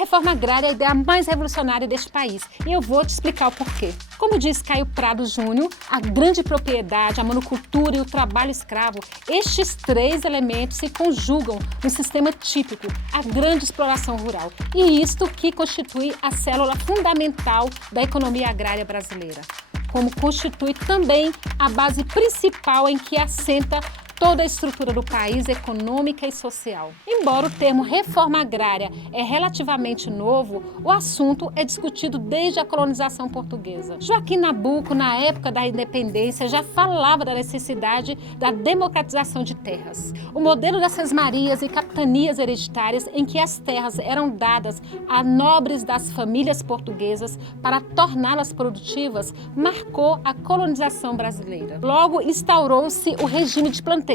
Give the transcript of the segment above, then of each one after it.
reforma agrária é a ideia mais revolucionária deste país e eu vou te explicar o porquê. Como diz Caio Prado Júnior, a grande propriedade, a monocultura e o trabalho escravo, estes três elementos se conjugam no sistema típico, a grande exploração rural. E isto que constitui a célula fundamental da economia agrária brasileira, como constitui também a base principal em que assenta toda a estrutura do país, econômica e social. Embora o termo reforma agrária é relativamente novo, o assunto é discutido desde a colonização portuguesa. Joaquim Nabuco, na época da independência, já falava da necessidade da democratização de terras. O modelo das sesmarias e capitanias hereditárias, em que as terras eram dadas a nobres das famílias portuguesas para torná-las produtivas, marcou a colonização brasileira. Logo, instaurou-se o regime de plantação,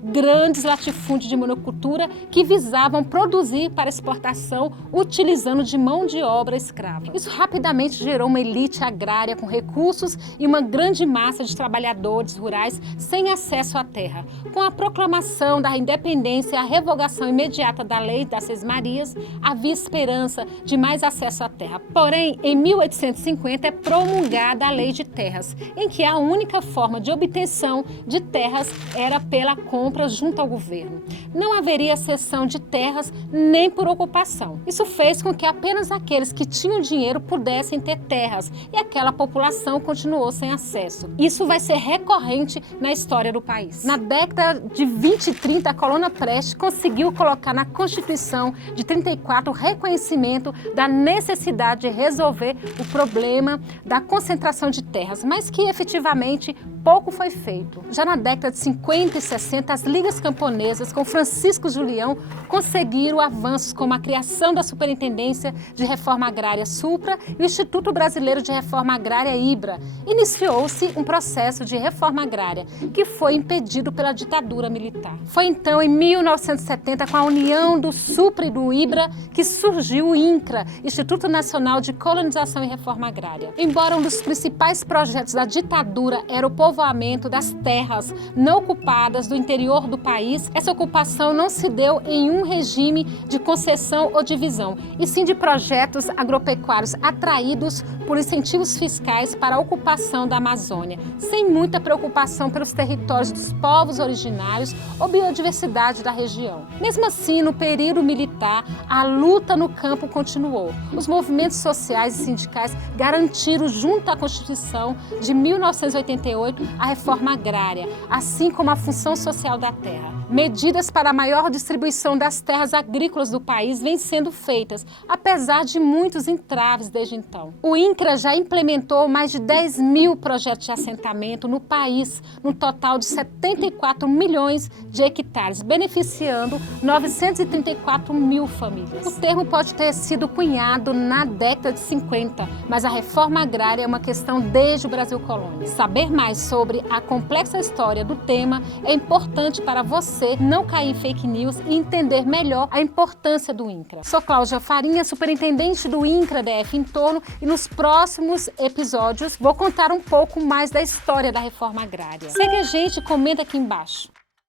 grandes latifúndios de monocultura que visavam produzir para exportação utilizando de mão de obra escrava. Isso rapidamente gerou uma elite agrária com recursos e uma grande massa de trabalhadores rurais sem acesso à terra. Com a proclamação da independência e a revogação imediata da Lei das Sesmarias, havia esperança de mais acesso à terra. Porém, em 1850 é promulgada a Lei de Terras, em que a única forma de obtenção de terras era pela compra junto ao governo. Não haveria cessão de terras nem por ocupação. Isso fez com que apenas aqueles que tinham dinheiro pudessem ter terras e aquela população continuou sem acesso. Isso vai ser recorrente na história do país. Na década de 20 e 30, a Coluna Prestes conseguiu colocar na Constituição de 34 o reconhecimento da necessidade de resolver o problema da concentração de terras, mas que efetivamente pouco foi feito. Já na década de 50 e 60, as ligas camponesas com Francisco Julião conseguiram avanços como a criação da Superintendência de Reforma Agrária Supra e o Instituto Brasileiro de Reforma Agrária IBRA. Iniciou-se um processo de reforma agrária que foi impedido pela ditadura militar. Foi então em 1970, com a união do Supra e do IBRA, que surgiu o INCRA, Instituto Nacional de Colonização e Reforma Agrária. Embora um dos principais projetos da ditadura era o povoamento das terras não ocupadas do interior do país, essa ocupação não se deu em um regime de concessão ou divisão, e sim de projetos agropecuários atraídos por incentivos fiscais para a ocupação da Amazônia, sem muita preocupação pelos territórios dos povos originários ou biodiversidade da região. Mesmo assim, no período militar, a luta no campo continuou. Os movimentos sociais e sindicais garantiram, junto à Constituição de 1988, a reforma agrária, assim como a função social da terra. Medidas para a maior distribuição das terras agrícolas do país vêm sendo feitas, apesar de muitos entraves desde então. O INCRA já implementou mais de 10 mil projetos de assentamento no país, no total de 74 milhões de hectares, beneficiando 934 mil famílias. O termo pode ter sido cunhado na década de 50, mas a reforma agrária é uma questão desde o Brasil colônia. Saber mais sobre a complexa história do tema é importante para você não cair em fake news e entender melhor a importância do INCRA. Sou Cláudia Farinha, superintendente do INCRA DF Entorno, e nos próximos episódios vou contar um pouco mais da história da reforma agrária. Segue a gente e comenta aqui embaixo.